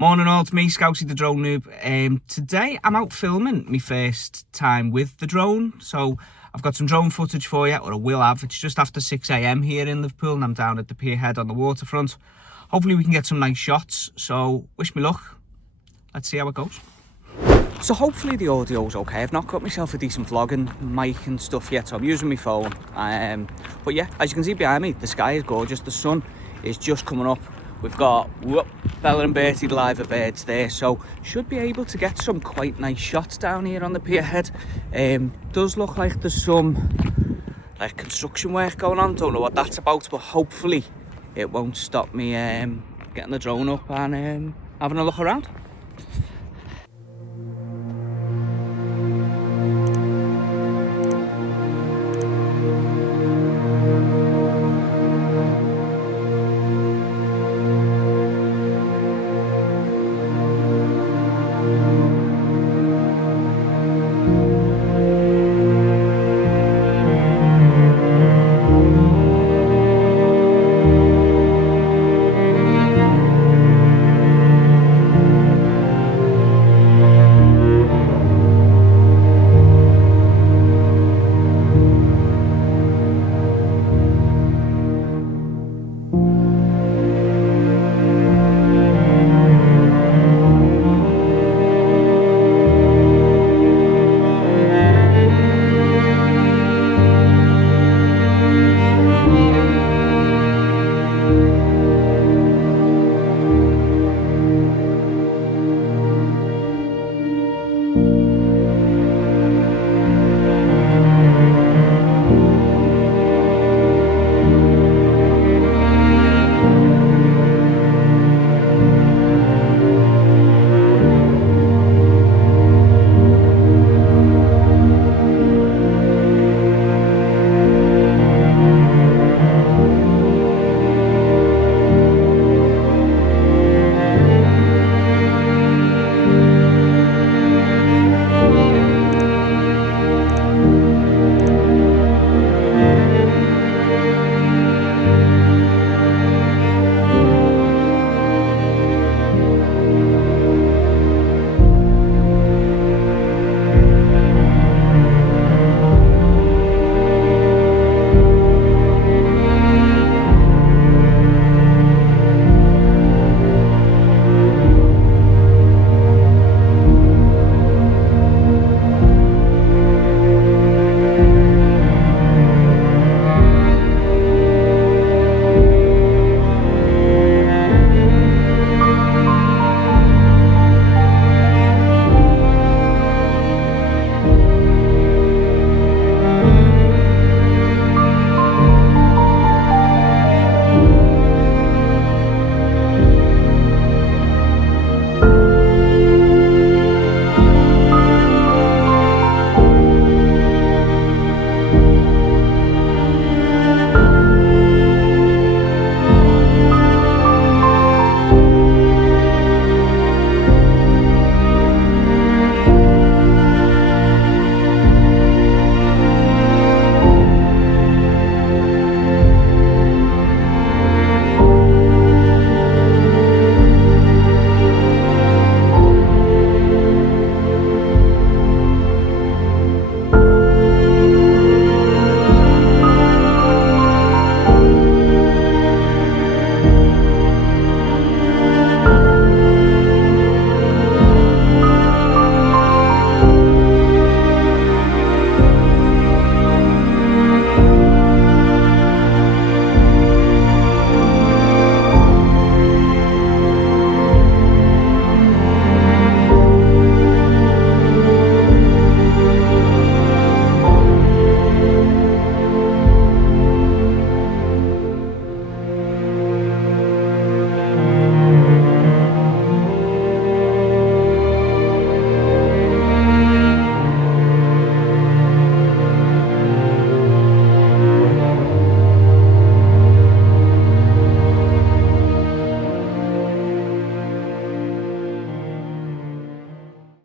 Morning all, it's me, Scousey the drone noob. Today I'm out filming my first time with the drone, so I've got some drone footage for you, or I will have. It's just after 6 AM here in Liverpool and I'm down at the Pier Head on the waterfront. Hopefully we can get some nice shots, so wish me luck. Let's see how it goes. So hopefully the audio's okay. I've not got myself a decent vlogging mic and stuff yet, so I'm using my phone. But yeah, as you can see behind me, the sky is gorgeous. The sun is just coming up. We've got Bella and Bertie, the live birds there, so should be able to get some quite nice shots down here on the Pier Head. Does look like there's some construction work going on. Don't know what that's about, but hopefully it won't stop me getting the drone up and having a look around.